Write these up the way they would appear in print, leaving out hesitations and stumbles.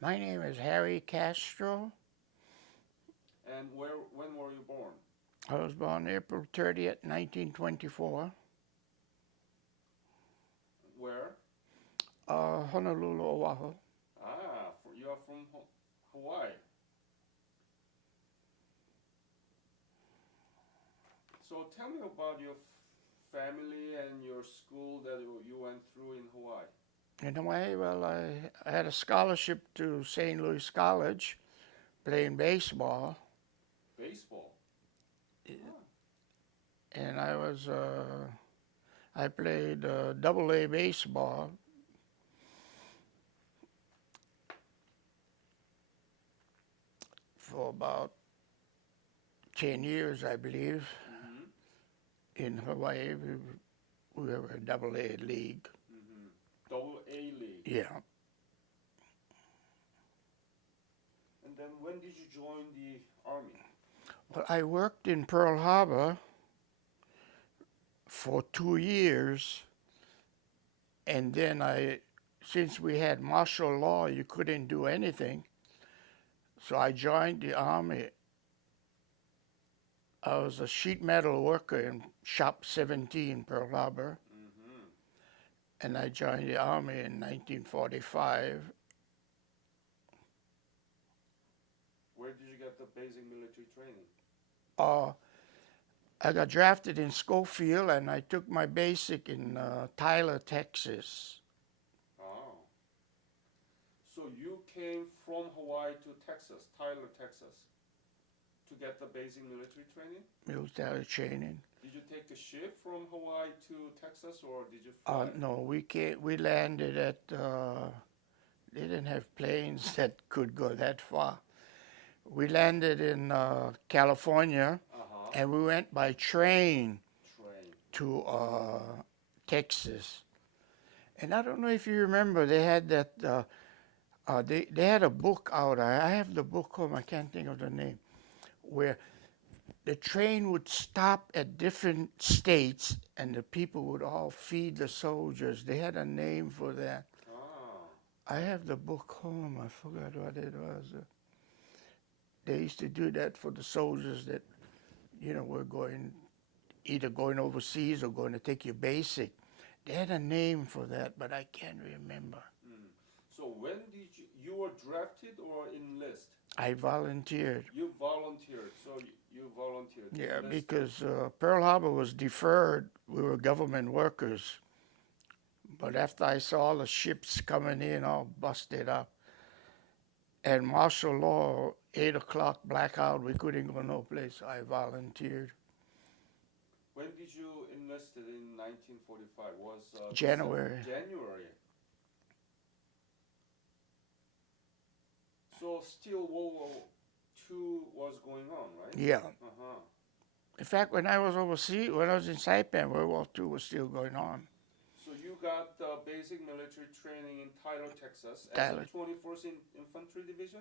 My name is Harry Castro. And when were you born? I was born April 30th, 1924, Where? Honolulu, Oahu. You are from Hawaii. So tell me about your family and your school that you went through in Hawaii. In Hawaii, well, I had a scholarship to St. Louis College playing baseball, Baseball. Ah, and I played double A baseball for about 10 years, I believe. mm-hmm, In Hawaii, we were a double A league. mm-hmm. Double A League. Yeah. And then when did you join the army? Well, I worked in Pearl Harbor for 2 years, and then since we had martial law, you couldn't do anything. So I joined the army. I was a sheet metal worker in Shop 17, Pearl Harbor, Mm-hmm. and I joined the army in 1945. Where did you get the basic military training? Uh, I got drafted in Schofield, and I took my basic in Tyler, Texas. Oh. So you came from Hawaii to Texas, Tyler, Texas, to get the basic military training? Military training. Did you take a ship from Hawaii to Texas or did you fly? No, we landed at. They didn't have planes that could go that far. We landed in California, Uh-huh. and we went by train Train. to Texas. And I don't know if you remember, they had that. They had a book out. I have the book home. I can't think of the name, where the train would stop at different states, and the people would all feed the soldiers. They had a name for that. Ah. I have the book home. I forgot what it was. They used to do that for the soldiers that, were either going overseas or going to take your basic. They had a name for that, but I can't remember. Mm. So when did you were drafted or enlist? I volunteered. You volunteered. So you volunteered. Yeah, Enlisted. because Pearl Harbor was deferred. We were government workers. But after I saw all the ships coming in all busted up, and martial law, 8 o'clock blackout, we couldn't go no place. I volunteered. When did you enlisted in 1945? Was January. January. So still World War II was going on, right? Yeah. Uh-huh. In fact, when I was overseas, when I was in Saipan, World War II was still going on. So you got basic military training in Tyler, Texas, as Tyler. a 24th Infantry Division?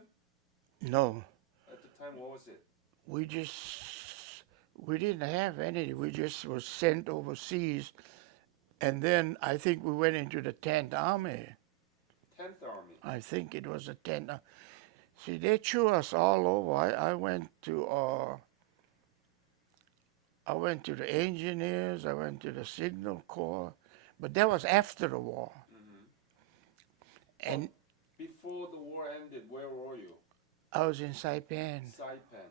No, At the time, what was it? we just we didn't have any. We just was sent overseas, and then I think we went into the 10th Army. 10th Army. I think it was the 10th. See, they threw us all over. I went to the engineers. I went to the Signal Corps, but that was after the war. Mm-hmm. And Before the war ended, where were you? I was in Saipan. Saipan.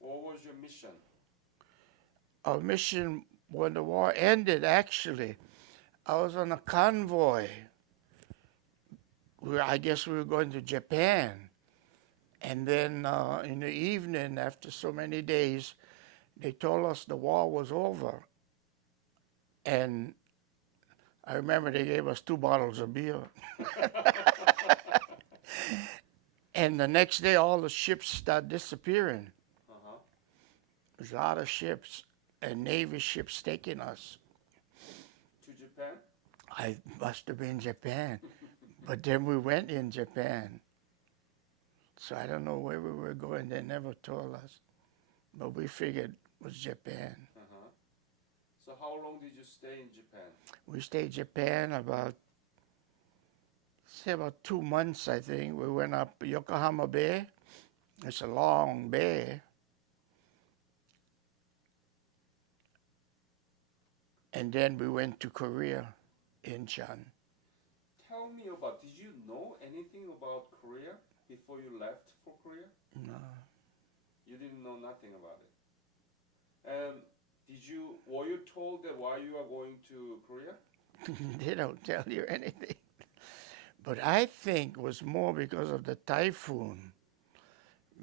What was your mission? Our mission when the war ended, actually, I was on a convoy. I guess we were going to Japan. And then in the evening, after so many days, they told us the war was over. And I remember they gave us 2 bottles of beer. And the next day, all the ships started disappearing. Uh-huh. There's a lot of ships and Navy ships taking us. To Japan? I must have been Japan. But then we went in Japan. So I don't know where we were going. They never told us. But we figured it was Japan. Uh-huh. So how long did you stay in Japan? We stayed in Japan about say about 2 months, I think. We went up Yokohama Bay. It's a long bay. And then we went to Korea, Incheon. Tell me about, did you know anything about Korea before you left for Korea? No. You didn't know nothing about it. And were you told that why you are going to Korea? They don't tell you anything. But I think it was more because of the typhoon.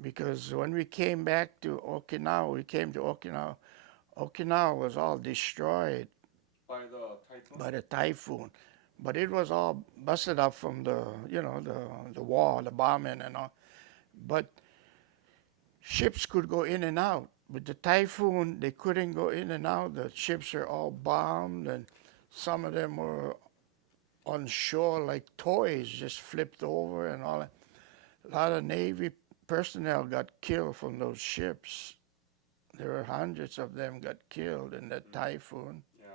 Because when we came back to Okinawa, we came to Okinawa. Okinawa was all destroyed By the typhoon? by the typhoon. But it was all busted up from the, the war, the bombing and all. But ships could go in and out. With the typhoon, they couldn't go in and out. The ships are all bombed, and some of them were on shore like toys, just flipped over and all that. A lot of Navy personnel got killed from those ships. There were hundreds of them got killed in that typhoon. Yeah.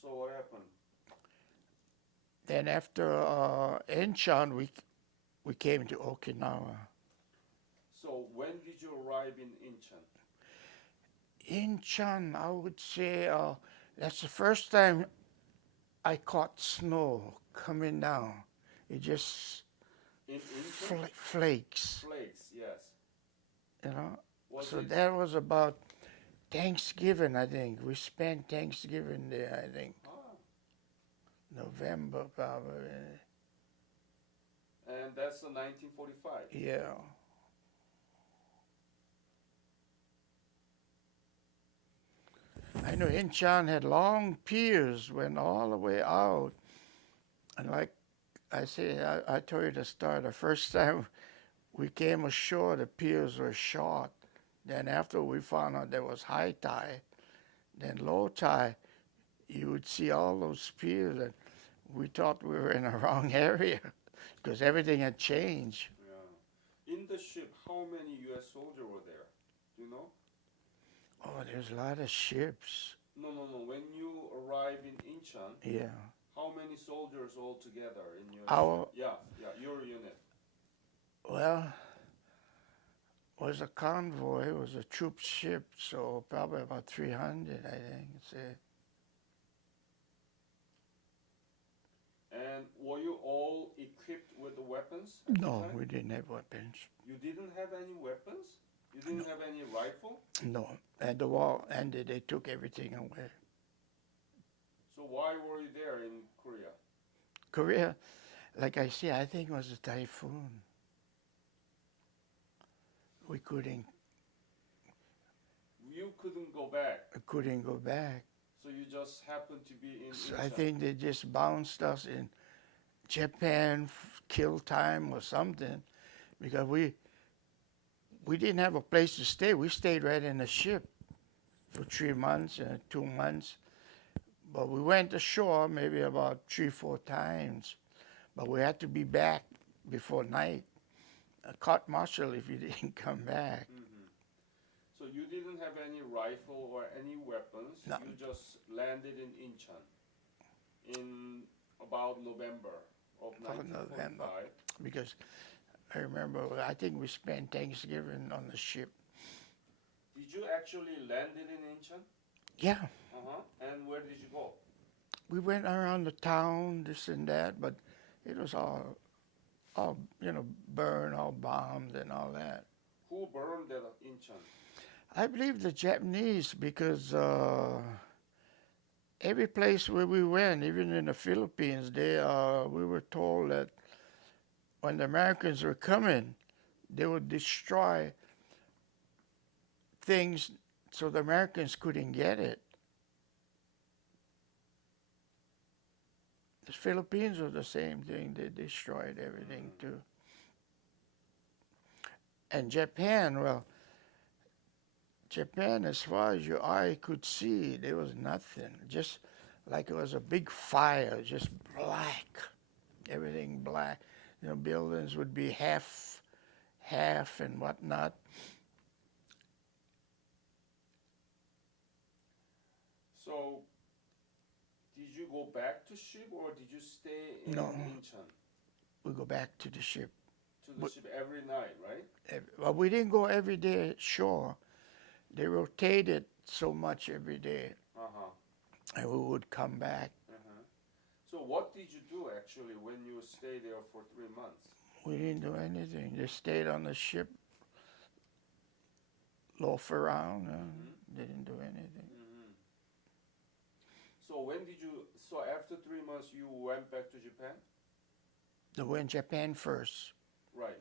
So what happened? Then after Incheon, we came to Okinawa. So when did you arrive in Incheon? Incheon, I would say that's the first time I caught snow coming down. It just In Incheon? flakes, Flakes, yes. you know. Was So it that was about Thanksgiving, I think. We spent Thanksgiving there, I think. November, probably. And that's 1945. Yeah. I know Incheon had long piers, went all the way out. And like I say, I told you the story. The first time we came ashore, the piers were short. Then after we found out there was high tide, then low tide, you would see all those piers, and we thought we were in the wrong area because everything had changed. Yeah. In the ship, how many U.S. soldiers were there? Do you know? Oh, there's a lot of ships. No. When you arrived in Incheon, Yeah. how many soldiers altogether in your Our, ship? Yeah, your unit. well, was a convoy, it was a troop ship, so probably about 300, I think. Say. And were you all equipped with the weapons? No, we didn't have weapons. You didn't have any weapons? You didn't have any rifle? No, and the war ended, they took everything away. So why were you there in Korea? Korea, like I say, I think it was a typhoon. We couldn't You couldn't go back, go back. so you just happened to be in So I Incheon. think they just bounced us in Japan, kill time or something, because we didn't have a place to stay. We stayed right in the ship for 3 months and 2 months. But we went ashore maybe about 3-4 times. But we had to be back before night. Court martial if you didn't come back. So you didn't have any rifle or any weapons. No. You just landed in Incheon in about November of About 1945. November. Because I remember, I think we spent Thanksgiving on the ship. Did you actually landed in Incheon? Yeah, And where did you go? we went around the town, this and that, but it was all burned, all bombed and all that. Who burned that Incheon? I believe the Japanese, because every place where we went, even in the Philippines, we were told that when the Americans were coming, they would destroy things so the Americans couldn't get it. The Philippines were the same thing. They destroyed everything too. And Japan, well, Japan, as far as your eye could see, there was nothing. Just like it was a big fire, just black. Everything black. Buildings would be half and whatnot. So, Did you go back to ship or did you stay in No. Incheon? We go back to the ship. To the But- ship every night, right? Well, we didn't go every day ashore. They rotated so much every day, Uh-huh. and we would come back. Uh-huh. So what did you do actually when you stayed there for 3 months? We didn't do anything. They stayed on the ship, loaf around, and they didn't do anything. Mm-hmm. So when did you? So after 3 months, you went back to Japan, They went Japan first. right?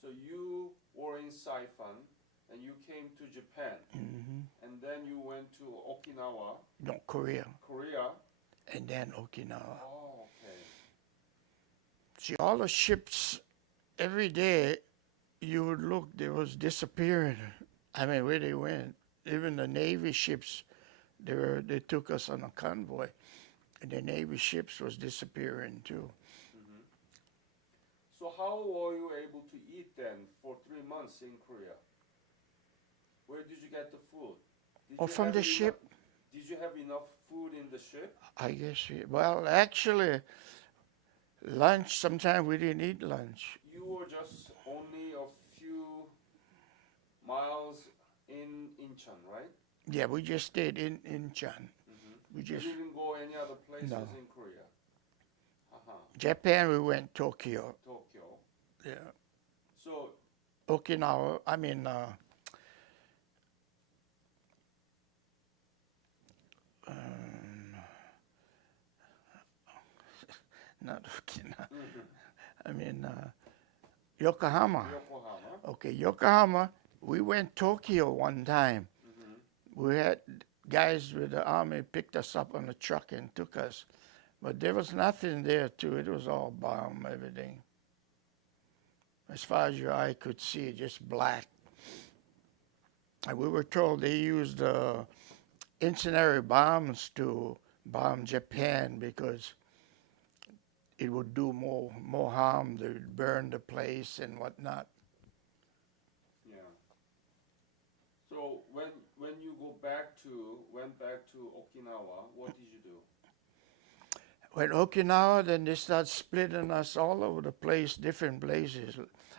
So you were in Saipan, and you came to Japan, and then you went to Okinawa, No, Korea, Korea. and then Okinawa. Oh, okay. See, all the ships, every day you would look, they was disappearing. I mean, where they went. Even the Navy ships, they took us on a convoy, and the Navy ships was disappearing too. Mm-hmm. So how were you able to eat then for 3 months in Korea? Where did you get the food? Did Oh, you from have the enough- ship? Did you have enough food in the ship? I guess, well, actually, lunch, sometimes we didn't eat lunch. You were just only a few miles in Incheon, right? Yeah, we just stayed in Incheon. Mm-hmm. We You just, didn't go any other places No. in Korea. Uh-huh. Japan, we went Tokyo. Tokyo. Yeah. So Okinawa, um, not Okinawa, Yokohama. Yokohama. Okay, Yokohama, we went Tokyo one time. Mm-hmm. We had guys with the army picked us up on a truck and took us. But there was nothing there too. It was all bomb, everything. As far as your eye could see, just black. And we were told they used incendiary bombs to bomb Japan because it would do more harm. They would burn the place and whatnot. Yeah. So when you went back to Okinawa, what did you do? When Okinawa, then they start splitting us all over the place, different places.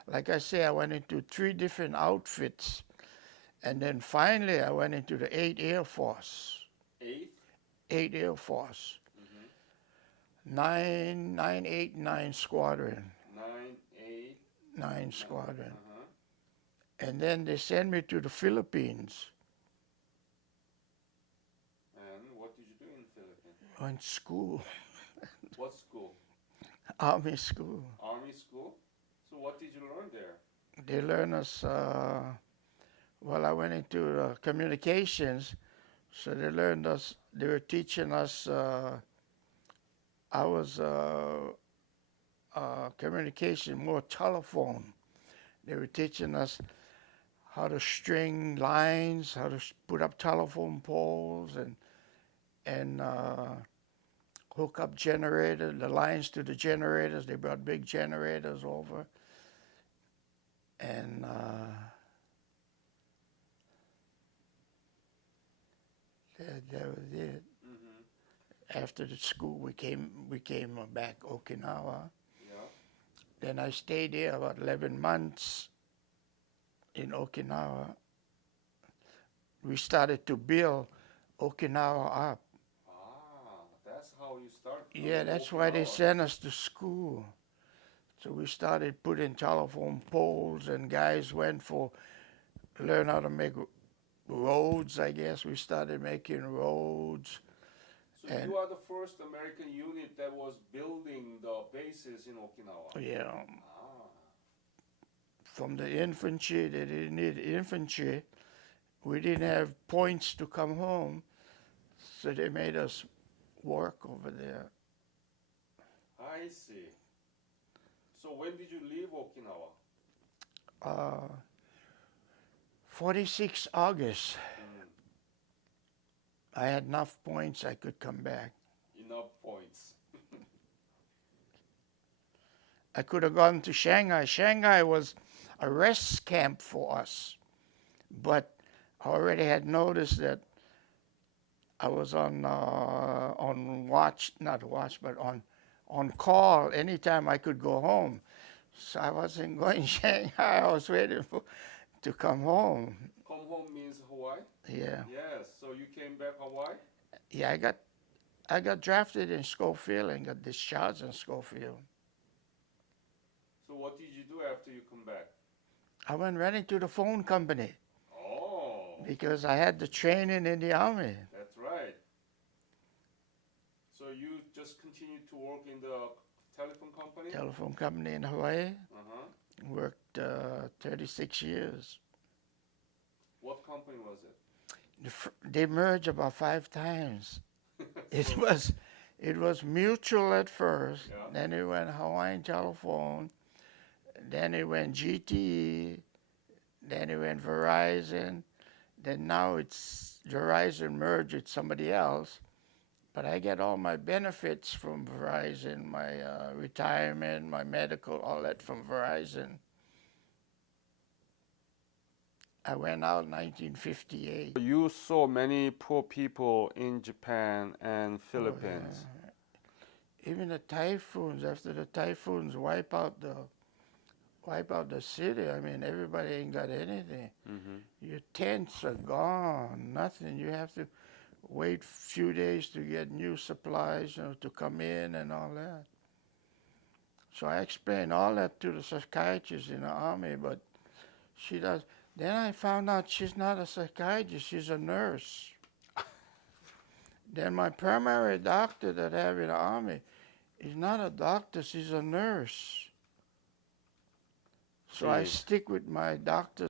Like I say, I went into 3 different outfits. And then finally, I went into the 8th Air Force. 8th? 8th Air Force. Mm-hmm. 989 Squadron. 9, 8. 9 Squadron. Uh-huh. And then they sent me to the Philippines. And what did you do in Philippines? Went to school, What school? Army school. Army school? So what did you learn there? They learned us, well, I went into communications, so they learned us, they were teaching us, I was communication, more telephone. They were teaching us how to string lines, how to put up telephone poles, and hook up generators, the lines to the generators. They brought big generators over, and that was it. Mm-hmm. After the school, we came back Okinawa. Yeah. Then I stayed there about 11 months in Okinawa. We started to build Okinawa up. Ah, that's how you start. Yeah, that's why they sent us to school. So we started putting telephone poles, and guys went for learn how to make roads, I guess. We started making roads. So you are the first American unit that was building the bases in Okinawa. Yeah. Ah. From the infantry, they didn't need infantry. We didn't have points to come home, so they made us work over there. I see. So when did you leave Okinawa? 46 August. Mm, I had enough points, I could come back. enough points. I could have gone to Shanghai. Shanghai was a rest camp for us, but I already had noticed that I was on watch, not watch, but on call anytime I could go home. So I wasn't going Shanghai. I was waiting to come home. Come home means Hawaii? Yeah, Yes. So you came back Hawaii? yeah. I got drafted in Schofield and got discharged in Schofield. So what did you do after you come back? I went right into the phone company Oh, because I had the training in the army. that's right. So you just continued to work in the telephone company? Telephone company in Hawaii. Uh-huh. Worked 36 years. What company was it? They merged about 5 times. It So- was mutual at first. Yeah. Then it went Hawaiian Telephone. Then it went GTE. Then it went Verizon. Then now it's Verizon merged with somebody else. But I get all my benefits from Verizon, my retirement, my medical, all that from Verizon. I went out in 1958. You saw many poor people in Japan and Philippines. Oh, yeah. Even the typhoons, after the typhoons wipe out the city, I mean, everybody ain't got anything. Mm-hmm. Your tents are gone, nothing. You have to wait a few days to get new supplies, to come in and all that. So I explained all that to the psychiatrist in the army, but she does. Then I found out she's not a psychiatrist, she's a nurse. Then my primary doctor that I have in the army is not a doctor, she's a nurse. So I Jeez. stick with my doctor